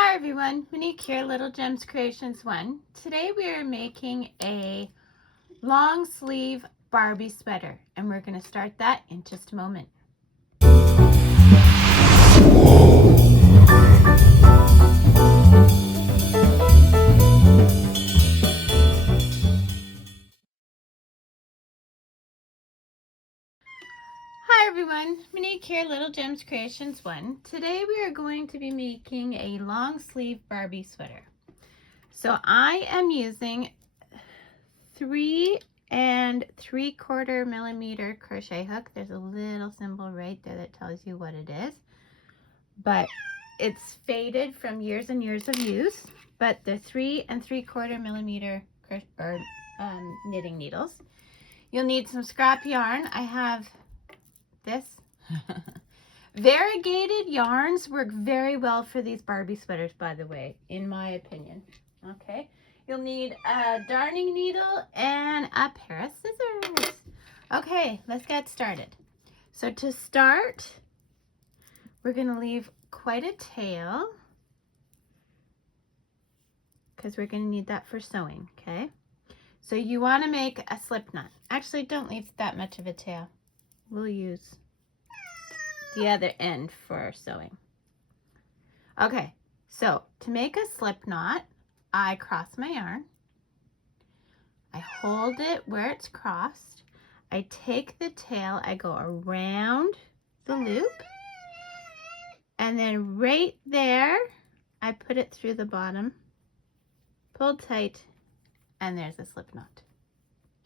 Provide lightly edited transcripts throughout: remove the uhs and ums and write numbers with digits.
Hi everyone, Monique here, Little Gems Creations 1. Today we are making a long sleeve Barbie sweater and we're going to start that in just a moment. Hi everyone, Monique here, Little Gems Creations 1. Today we are going to be making a long sleeve Barbie sweater. So I am using 3 3/4 millimeter crochet hook. There's a little symbol right there that tells you what it is, but it's faded from years and years of use. But the 3 3/4 millimeter knitting needles. You'll need some scrap yarn. I have this. Variegated yarns work very well for these Barbie sweaters, by the way, in my opinion. Okay, you'll need a darning needle and a pair of scissors. Okay, let's get started. So to start, we're going to leave quite a tail because we're going to need that for sewing, okay? So you want to make a slip knot. Actually, don't leave that much of a tail. We'll use the other end for sewing. Okay, so to make a slip knot, I cross my yarn. I hold it where it's crossed. I take the tail, I go around the loop, and then right there, I put it through the bottom, pull tight, and there's a slip knot.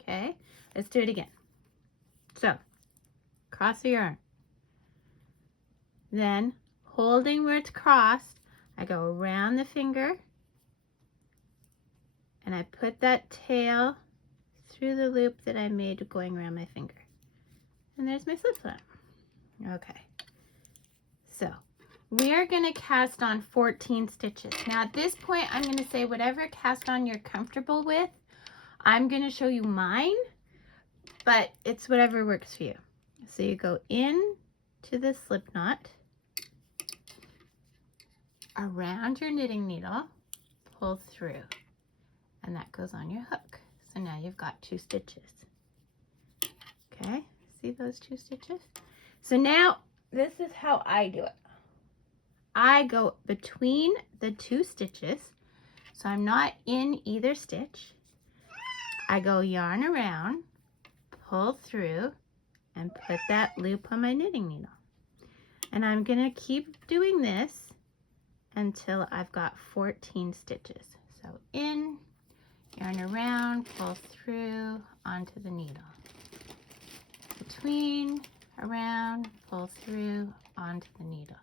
Okay, let's do it again. So, cross the yarn. Then, holding where it's crossed, I go around the finger, and I put that tail through the loop that I made going around my finger. And there's my slip knot. Okay, so we are going to cast on 14 stitches. Now at this point, I'm going to say whatever cast on you're comfortable with. I'm going to show you mine, but it's whatever works for you. So you go in to the slip knot, around your knitting needle, pull through, and that goes on your hook. So now you've got 2 stitches. Okay, see those 2 stitches? So now this is how I do it. I go between the 2 stitches, so I'm not in either stitch. I go yarn around, pull through, and put that loop on my knitting needle. And I'm going to keep doing this until I've got 14 stitches. So in, yarn around, pull through, onto the needle. Between, around, pull through, onto the needle.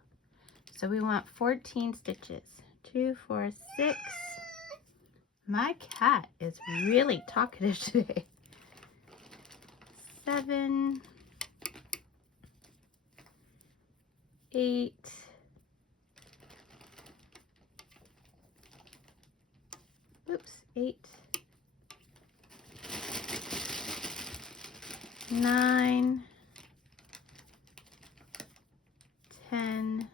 So we want 14 stitches. 2, 4, 6. My cat is really talkative today. 7, 8, 8, 9, 10,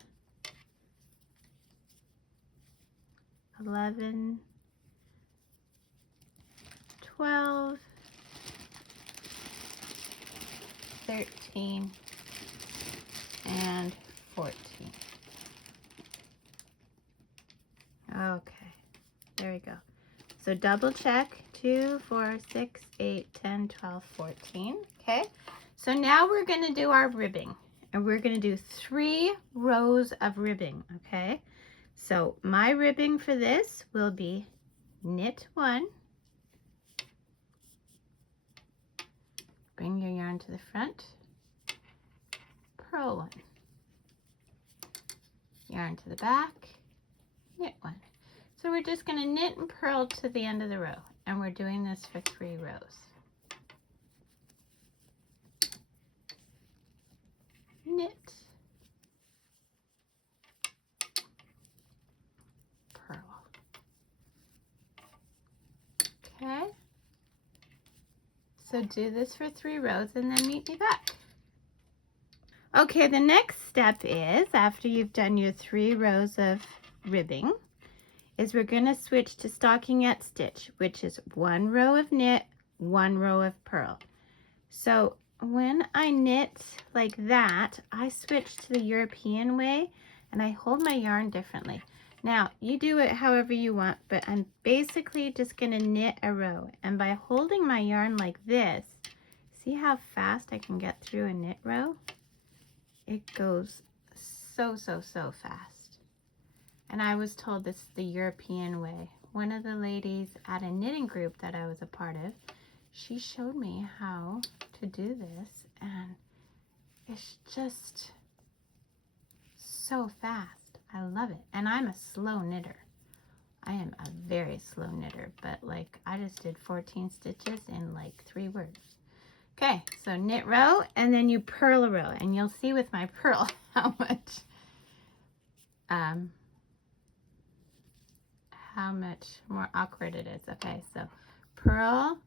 11, 12, 13, and 14. Okay, there we go. So double check, 2, 4, 6, 8, 10, 12, 14. Okay, so now we're going to do our ribbing, and we're going to do 3 rows of ribbing. Okay, so my ribbing for this will be knit 1, bring your yarn to the front, purl 1, yarn to the back, knit 1. So we're just going to knit and purl to the end of the row, and we're doing this for 3 rows. Knit, purl. Okay, so do this for 3 rows and then meet me back. Okay, the next step is, after you've done your 3 rows of ribbing, is we're going to switch to stockinette stitch, which is 1 row of knit, 1 row of purl. So when I knit like that, I switch to the European way and I hold my yarn differently. Now, you do it however you want, but I'm basically just going to knit a row. And by holding my yarn like this, see how fast I can get through a knit row? It goes so fast. And I was told this is the European way. One of the ladies at a knitting group that I was a part of, she showed me how to do this, and it's just so fast. I love it. And I'm a slow knitter. I am a very slow knitter, but like I just did 14 stitches in like 3 words. Okay, so knit row, and then you purl a row, and you'll see with my purl how much more awkward it is. Okay, so purl.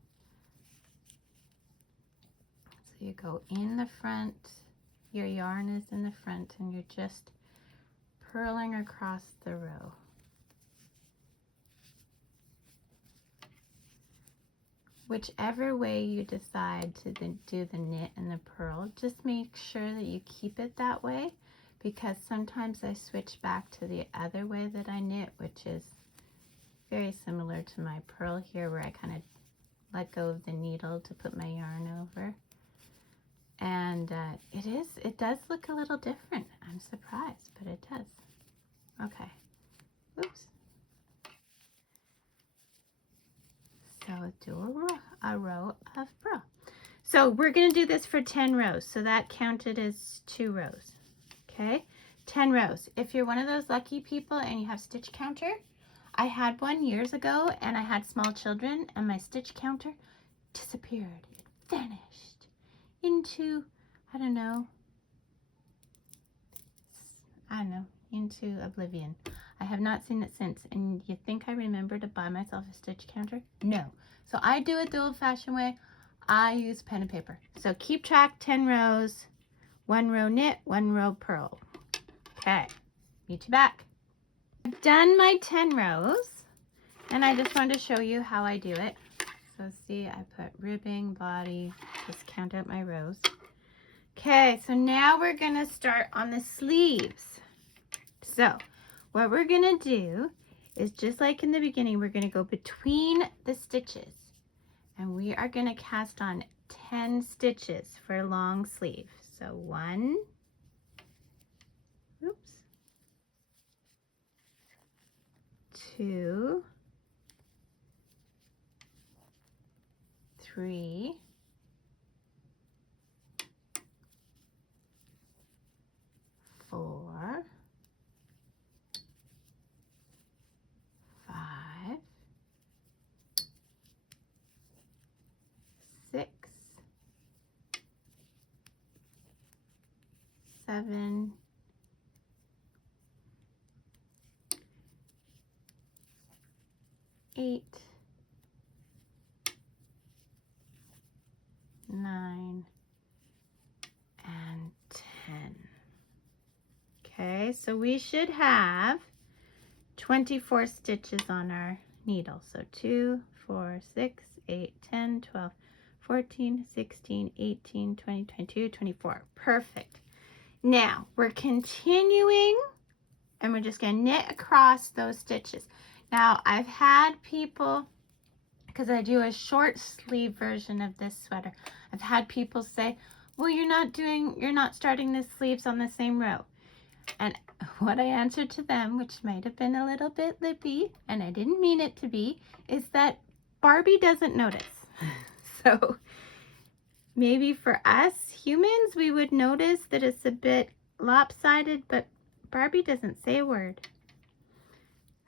So you go in the front, your yarn is in the front, and you're just purling across the row. Whichever way you decide to do the knit and the purl, just make sure that you keep it that way, because sometimes I switch back to the other way that I knit, which is very similar to my purl here, where I kind of let go of the needle to put my yarn over. And it does look a little different. I'm surprised, but it does. Okay. Oops. So do a row of purl. So we're going to do this for 10 rows. So that counted as 2 rows. Okay, 10 rows. If you're one of those lucky people and you have stitch counter, I had one years ago and I had small children and my stitch counter disappeared. It vanished into, I don't know, into oblivion. I have not seen it since. And you think I remember to buy myself a stitch counter? No. So I do it the old-fashioned way. I use pen and paper. So keep track, 10 rows, 1 row knit, 1 row purl. Okay, meet you back. I've done my 10 rows, and I just wanted to show you how I do it. So see, I put ribbing, body, just count out my rows. Okay, so now we're gonna start on the sleeves. So what we're gonna do is, just like in the beginning, we're gonna go between the stitches, and we are gonna cast on 10 stitches for a long sleeve. So 1, oops, 2, 3, 4, 5, 6, 7, 8, 9, and 10. Okay, so we should have 24 stitches on our needle. So 2, 4, 6, 8, 10, 12, 14, 16, 18, 20, 22, 24. Perfect. Now we're continuing, and we're just going to knit across those stitches. Now I've had people, because I do a short sleeve version of this sweater, I've had people say, well, you're not starting the sleeves on the same row. And what I answered to them, which might have been a little bit lippy, and I didn't mean it to be, is that Barbie doesn't notice. So maybe for us humans, we would notice that it's a bit lopsided, but Barbie doesn't say a word.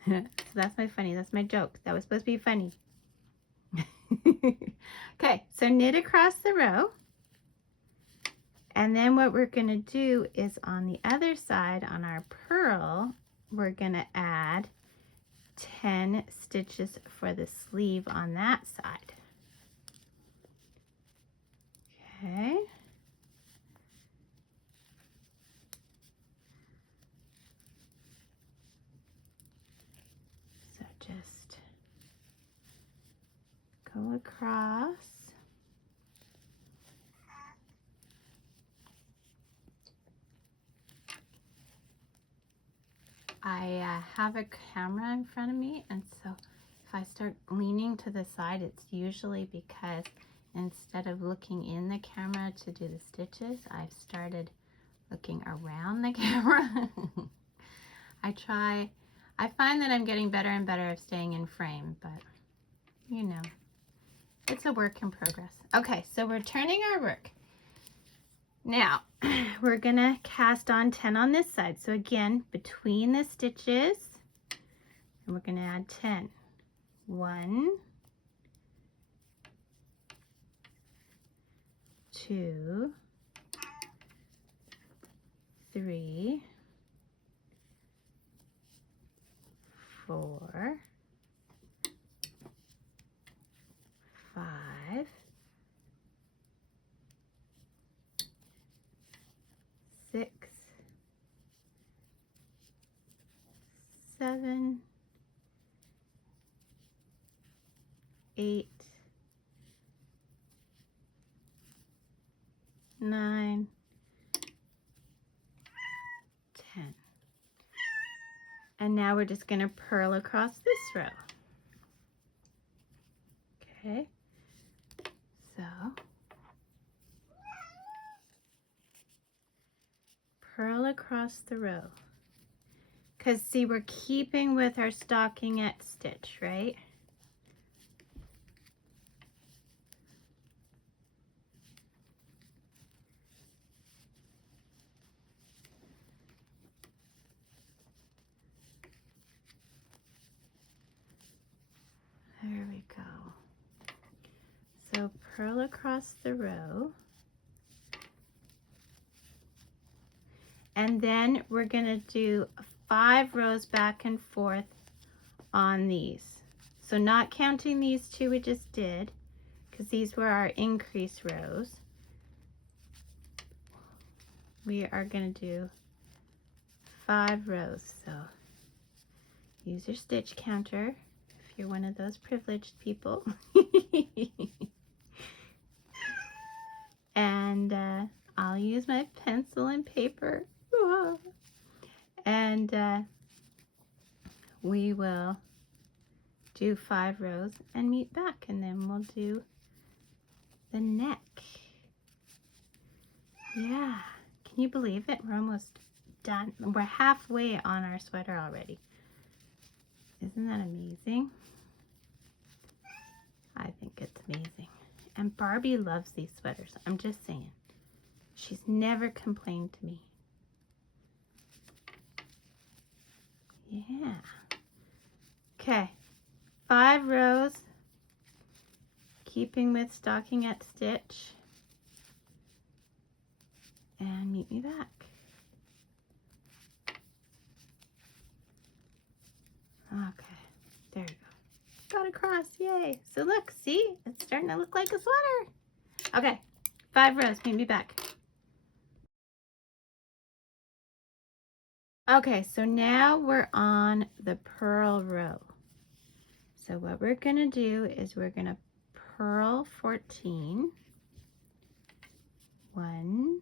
So that's my joke. That was supposed to be funny. Okay, so knit across the row. And then what we're going to do is, on the other side, on our purl, we're going to add 10 stitches for the sleeve on that side. Okay. across. I have a camera in front of me, and so if I start leaning to the side, it's usually because instead of looking in the camera to do the stitches, I've started looking around the camera. I find that I'm getting better and better at staying in frame, but you know, it's a work in progress. Okay, so we're turning our work. Now, we're gonna cast on 10 on this side. So again, between the stitches, and we're gonna add 10. 1, 2, 3, 4, 5, 6, 7, 8, 9, 10. And now we're just going to purl across this row. Okay, so purl across the row. Because see, we're keeping with our stockinette stitch, right? There we go. So purl across the row. And then we're going to do 5 rows back and forth on these. So not counting these 2 we just did, because these were our increase rows. We are going to do 5 rows. So use your stitch counter if you're one of those privileged people. And I'll use my pencil and paper. And we will do 5 rows and meet back, and then we'll do the neck. Yeah, can you believe it? We're almost done. We're halfway on our sweater already. Isn't that amazing? I think it's amazing. And Barbie loves these sweaters. I'm just saying. She's never complained to me. Yeah. Okay. 5 rows. Keeping with stockinette stitch. And meet me back. Okay. There we go. Got across. Yay. So look, see? It's starting to look like a sweater. Okay. 5 rows. Meet me back. Okay, so now we're on the purl row. So what we're going to do is we're going to purl 14. 1,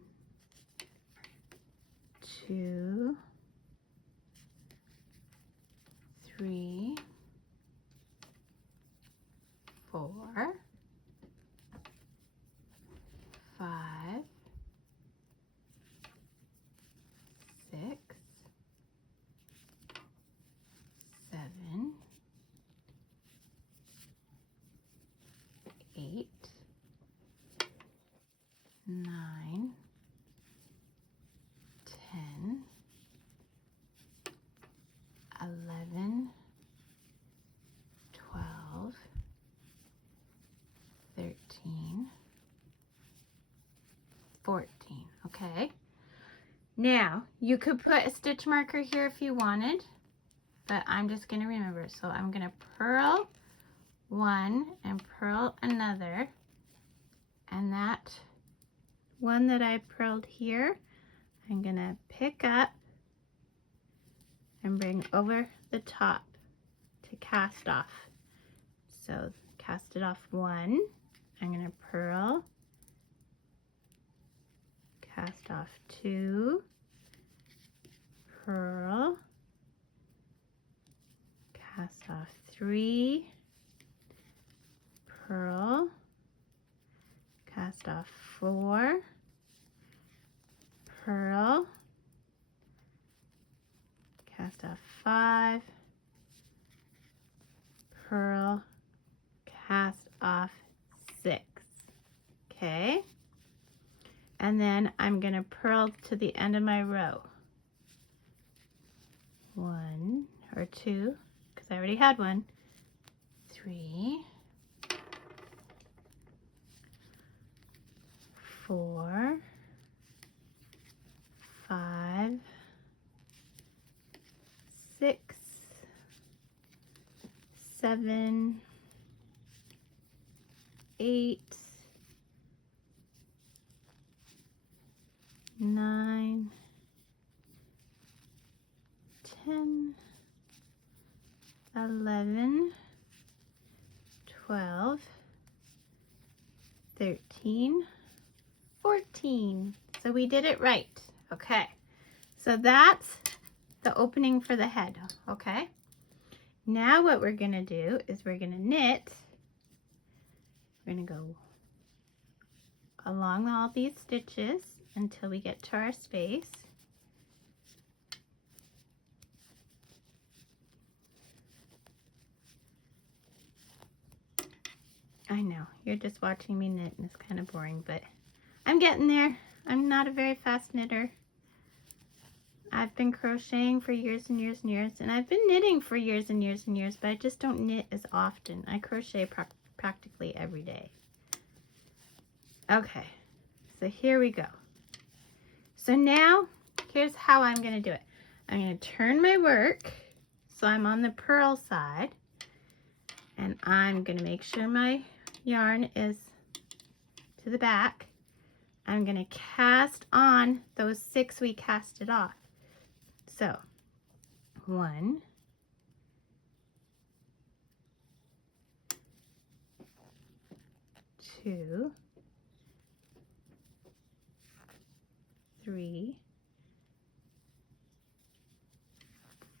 2, 3, 4, 5, 6, 7, 8, 9, 10, 11, 12, 13, 14. Okay. Now, you could put a stitch marker here if you wanted, but I'm just going to remember. So I'm going to purl 1 and purl another, and that one that I purled here, I'm going to pick up and bring over the top to cast off. So cast it off 1. I'm going to purl, cast off 2, purl, cast off 3, purl, cast off 4, purl, cast off 5, purl, cast off 6. Okay, and then I'm going to purl to the end of my row. 1 or 2, because I already had 1, 3, 4, 5, 6, 7, 8, 9, 10, 11, 12, 13, 14. So we did it right. Okay. So that's the opening for the head. Okay. Now what we're going to do is we're going to knit. We're going to go along all these stitches until we get to our space. I know, you're just watching me knit and it's kind of boring, but I'm getting there. I'm not a very fast knitter. I've been crocheting for years and years and years, and I've been knitting for years and years and years, but I just don't knit as often. I crochet practically every day. Okay, so here we go. So now, here's how I'm going to do it. I'm going to turn my work so I'm on the purl side, and I'm going to make sure my yarn is to the back. I'm going to cast on those 6 we casted off. So 1, 2, 3,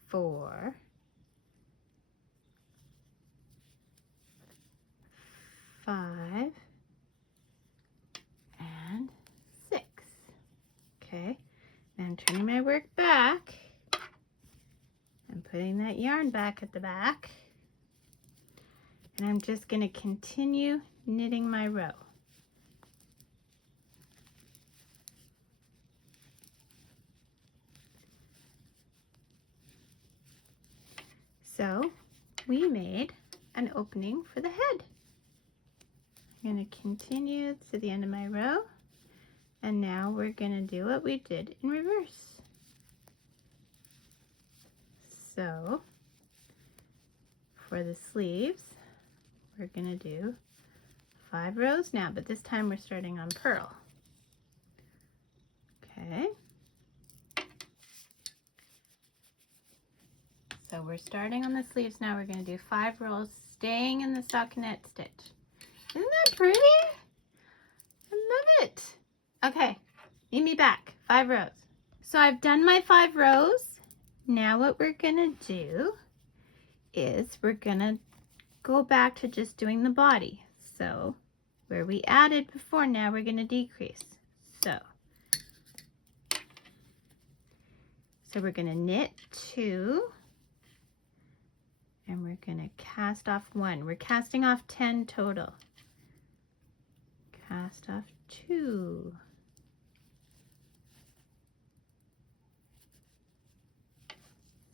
4, 5, and 6. Okay, now I'm turning my work back. I'm putting that yarn back at the back, and I'm just going to continue knitting my row. So we made an opening for the head. I'm going to continue to the end of my row, and now we're going to do what we did in reverse. So for the sleeves, we're going to do 5 rows now, but this time we're starting on purl. Okay. So we're starting on the sleeves now. We're going to do 5 rows, staying in the stockinette stitch. Isn't that pretty? I love it. Okay, meet me back. 5 rows. So I've done my 5 rows. Now what we're going to do is we're going to go back to just doing the body. So where we added before, now we're going to decrease. So we're going to knit 2, and we're going to cast off 1. We're casting off 10 total. Cast off 2.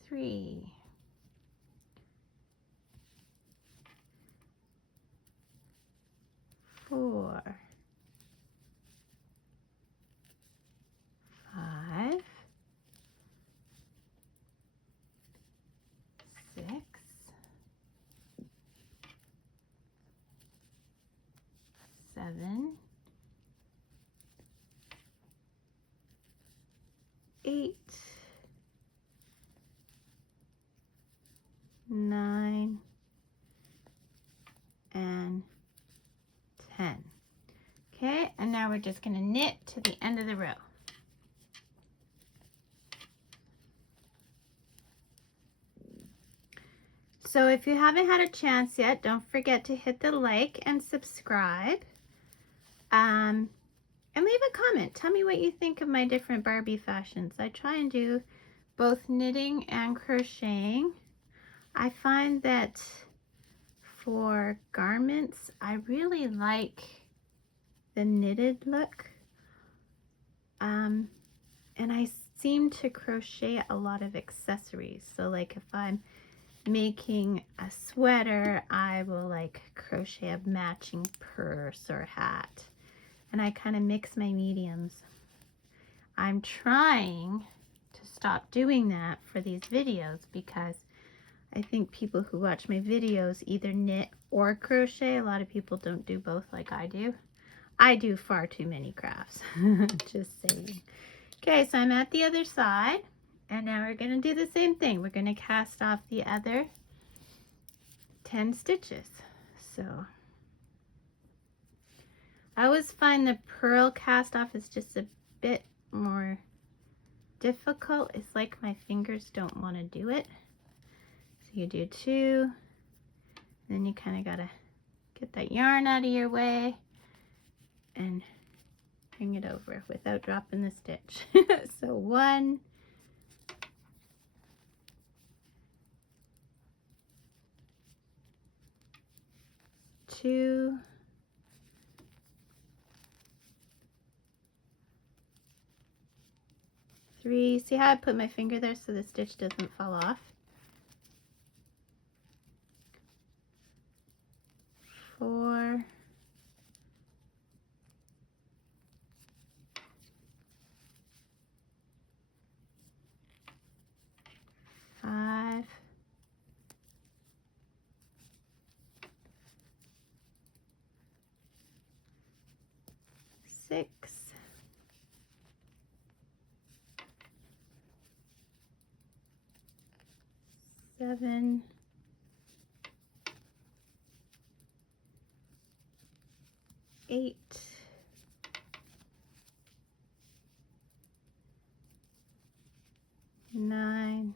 3. 4. 5. 6. 7. 8. we're just going to knit to the end of the row. So if you haven't had a chance yet, don't forget to hit the like and subscribe. And leave a comment. Tell me what you think of my different Barbie fashions. I try and do both knitting and crocheting. I find that for garments, I really like the knitted look. And I seem to crochet a lot of accessories. So like if I'm making a sweater, I will like crochet a matching purse or hat. And I kind of mix my mediums. I'm trying to stop doing that for these videos because I think people who watch my videos either knit or crochet. A lot of people don't do both like I do. I do far too many crafts. Just saying. Okay, so I'm at the other side. And now we're going to do the same thing. We're going to cast off the other 10 stitches. So I always find the purl cast off is just a bit more difficult. It's like my fingers don't want to do it. So you do 2, then you kind of got to get that yarn out of your way and bring it over without dropping the stitch. So 1, 2, 3. See how I put my finger there so the stitch doesn't fall off? 4, 5, 6, 7, 8, 9,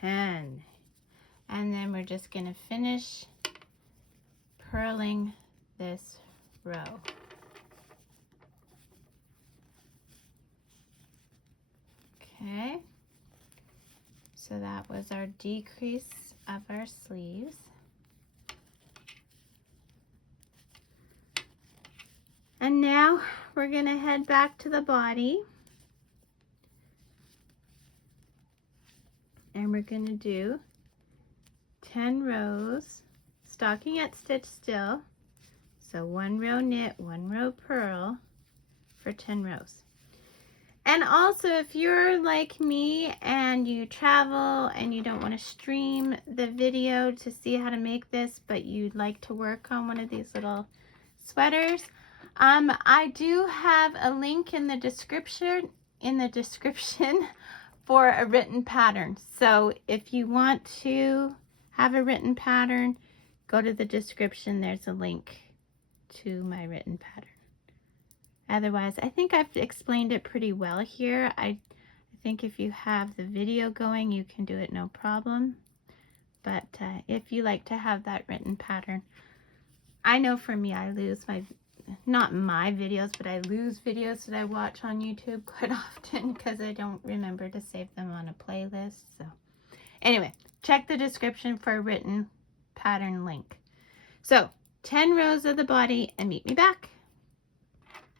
10. And then we're just going to finish purling this row. Okay, so that was our decrease of our sleeves. And now we're going to head back to the body. And we're going to do 10 rows, stockinette stitch still. So 1 row knit, 1 row purl for 10 rows. And also, if you're like me and you travel and you don't want to stream the video to see how to make this, but you'd like to work on one of these little sweaters, I do have a link in the description for a written pattern. So if you want to have a written pattern, go to the description. There's a link to my written pattern. Otherwise, I think I've explained it pretty well here. I think if you have the video going, you can do it no problem. But if you like to have that written pattern, I know for me, I lose not my videos, but I lose videos that I watch on YouTube quite often because I don't remember to save them on a playlist. So anyway, check the description for a written pattern link. So 10 rows of the body and meet me back.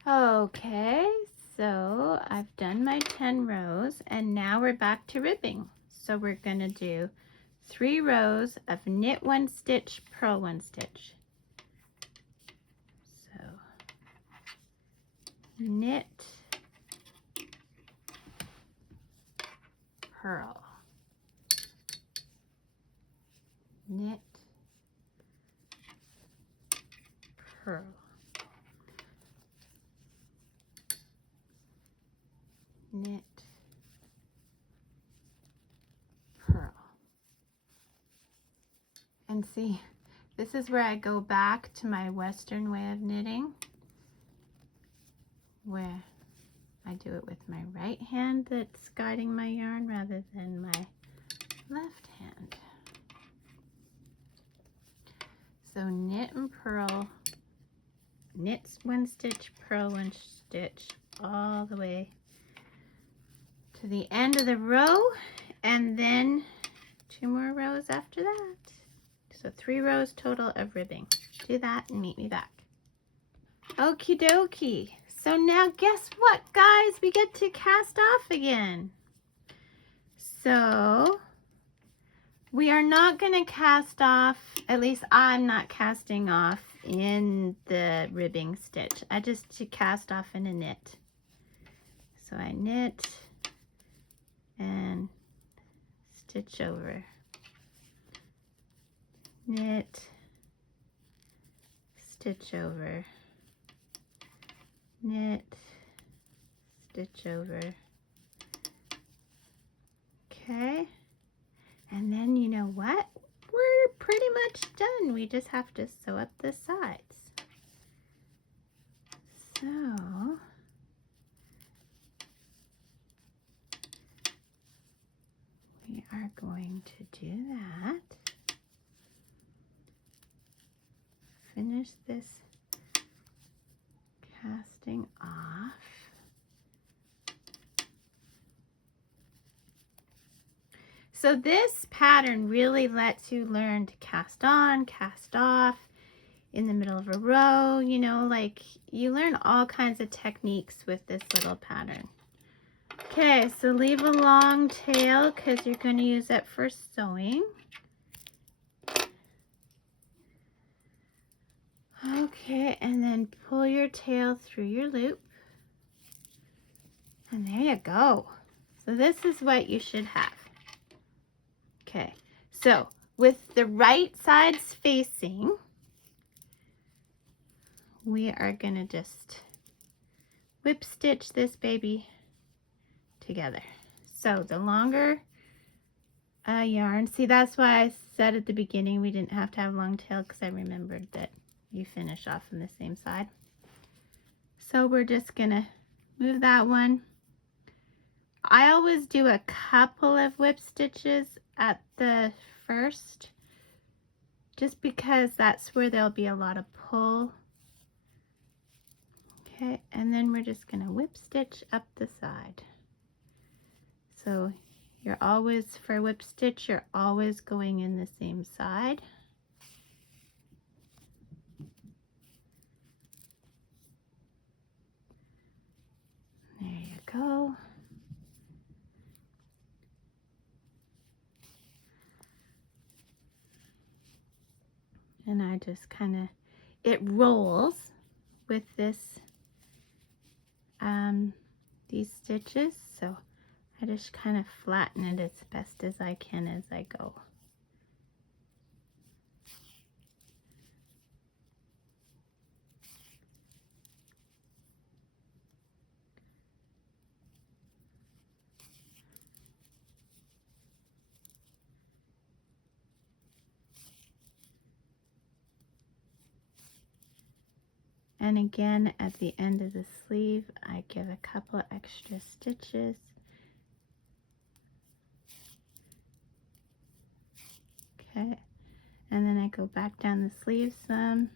Okay, so I've done my 10 rows and now we're back to ribbing. So we're going to do 3 rows of knit 1 stitch, purl 1 stitch. So knit, purl, knit, purl. Knit, purl. And see, This is where I go back to my Western way of knitting, where I do it with my right hand that's guiding my yarn rather than my left hand. So knit and purl, knit one stitch, purl one stitch all the way to the end of the row, and then 2 more rows after that. So 3 rows total of ribbing. Do that and meet me back. Okie dokie. So now guess what, guys? We get to cast off again. So we are not going to cast off, at least I'm not casting off in the ribbing stitch. I just cast off in a knit. So I knit and stitch over. Knit, stitch over, knit, stitch over. Okay, and then you know what? We're pretty much done. We just have to sew up the sides. So we are going to do that. Finish this casting off. So this pattern really lets you learn to cast on, cast off in the middle of a row, you know, like you learn all kinds of techniques with this little pattern. Okay, so leave a long tail because you're going to use it for sewing. Okay, and then pull your tail through your loop. And there you go. So this is what you should have. Okay, so with the right sides facing, we are going to just whip stitch this baby together. So the longer yarn, see that's why I said at the beginning we didn't have to have long tail, because I remembered that you finish off on the same side. So we're just gonna move that one. I always do a couple of whip stitches at the first, just because that's where there'll be a lot of pull. Okay, and then we're just gonna whip stitch up the side. So you're always, for whip stitch, you're always going in the same side. There you go. And I just kind of, it rolls with this, these stitches, so I just kind of flatten it as best as I can as I go. And again, at the end of the sleeve, I give a couple extra stitches. Okay, and then I go back down the sleeve some.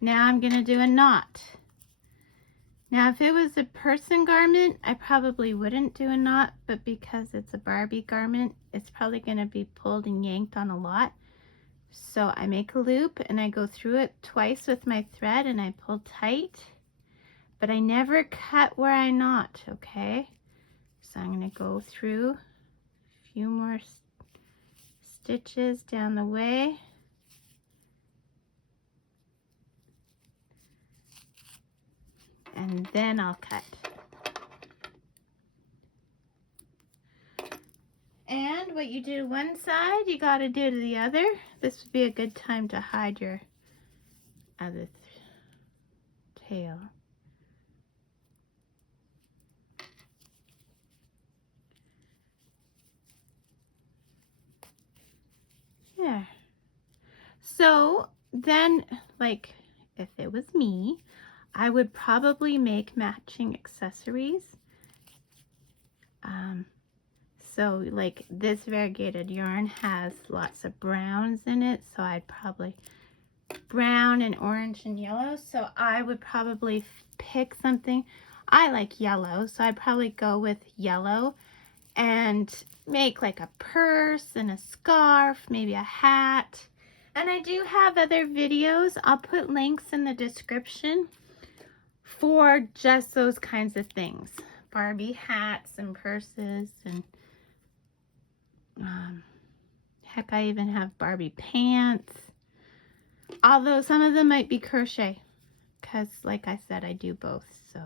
Now I'm going to do a knot. Now if it was a person garment, I probably wouldn't do a knot, but because it's a Barbie garment, it's probably going to be pulled and yanked on a lot. So I make a loop and I go through it twice with my thread and I pull tight, but I never cut where I knot, okay? So I'm going to go through a few more stitches down the way. And then I'll cut. And what you do one side, you got to do to the other. This would be a good time to hide your other tail. There. So then, like, if it was me, I would probably make matching accessories. So like this variegated yarn has lots of browns in it, so I'd probably brown and orange and yellow. So I would probably pick something. I like yellow, so I'd probably go with yellow and make like a purse and a scarf, maybe a hat. And I do have other videos. I'll put links in the description for just those kinds of things. Barbie hats and purses and heck, I even have Barbie pants. Although some of them might be crochet because like I said, I do both. So,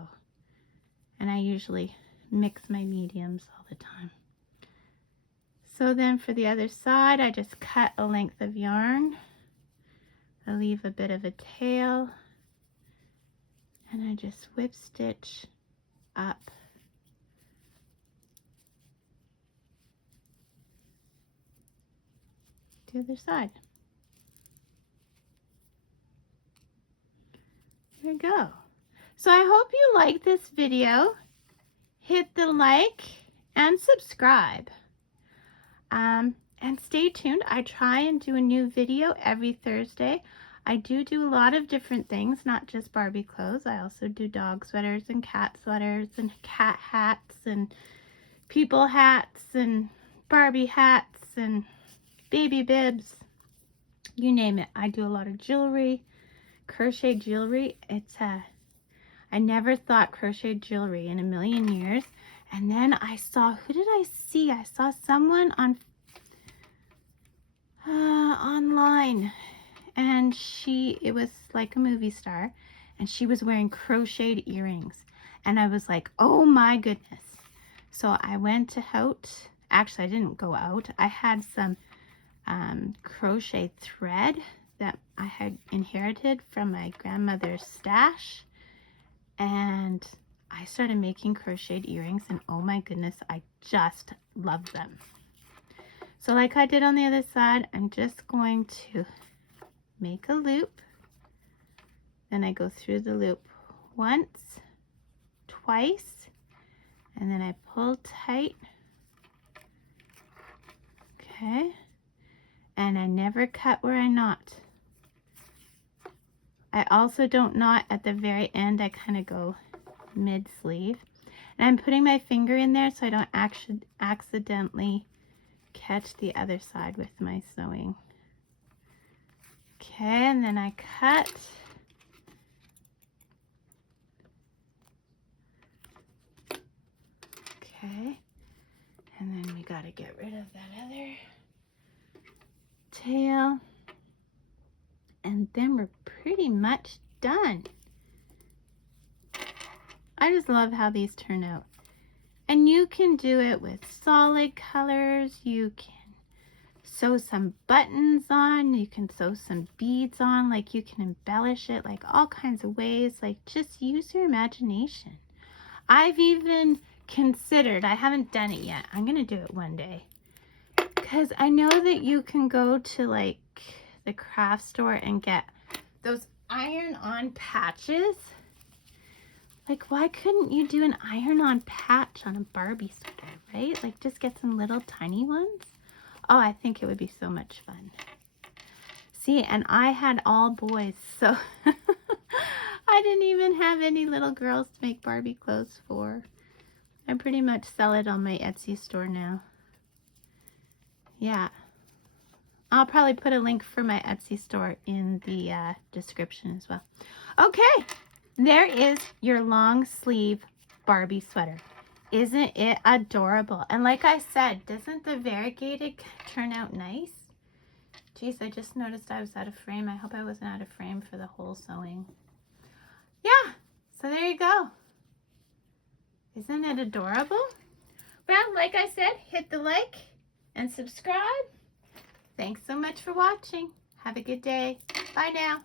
and I usually mix my mediums all the time. So then for the other side, I just cut a length of yarn. I leave a bit of a tail and I just whip stitch up the other side. There we go. So I hope you like this video. Hit the like and subscribe. And stay tuned. I try and do a new video every Thursday. I do a lot of different things, not just Barbie clothes. I also do dog sweaters and cat sweaters and cat hats and people hats and Barbie hats and baby bibs. You name it. I do a lot of jewelry, crochet jewelry. I never thought crochet jewelry in a million years. And then I saw, who did I see? I saw someone on online, and it was like a movie star, and she was wearing crocheted earrings, and I was like, oh my goodness. So I went out. Actually, I didn't go out. I had some crochet thread that I had inherited from my grandmother's stash, and I started making crocheted earrings, and oh my goodness, I just love them. So like I did on the other side, I'm just going to make a loop. Then I go through the loop once, twice, and then I pull tight. Okay. And I never cut where I knot. I also don't knot at the very end. I kind of go mid-sleeve. And I'm putting my finger in there so I don't accidentally catch the other side with my sewing. Okay, and then I cut. Okay, and then we got to get rid of that other tail. And then we're pretty much done. I just love how these turn out. And you can do it with solid colors. You can sew some buttons on. You can sew some beads on. Like you can embellish it like all kinds of ways. Like just use your imagination. I've even considered, I haven't done it yet. I'm going to do it one day. Because I know that you can go to like the craft store and get those iron-on patches. Like, why couldn't you do an iron-on patch on a Barbie sweater, right? Like, just get some little tiny ones. Oh, I think it would be so much fun. See, and I had all boys, so I didn't even have any little girls to make Barbie clothes for. I pretty much sell it on my Etsy store now. Yeah. I'll probably put a link for my Etsy store in the description as well. Okay, there is your long sleeve Barbie sweater. Isn't it adorable? And like I said, doesn't the variegated turn out nice? Geez, I just noticed I was out of frame. I hope I wasn't out of frame for the whole sewing. Yeah, so there you go. Isn't it adorable? Well, like I said, hit the like and subscribe. Thanks so much for watching. Have a good day. Bye now.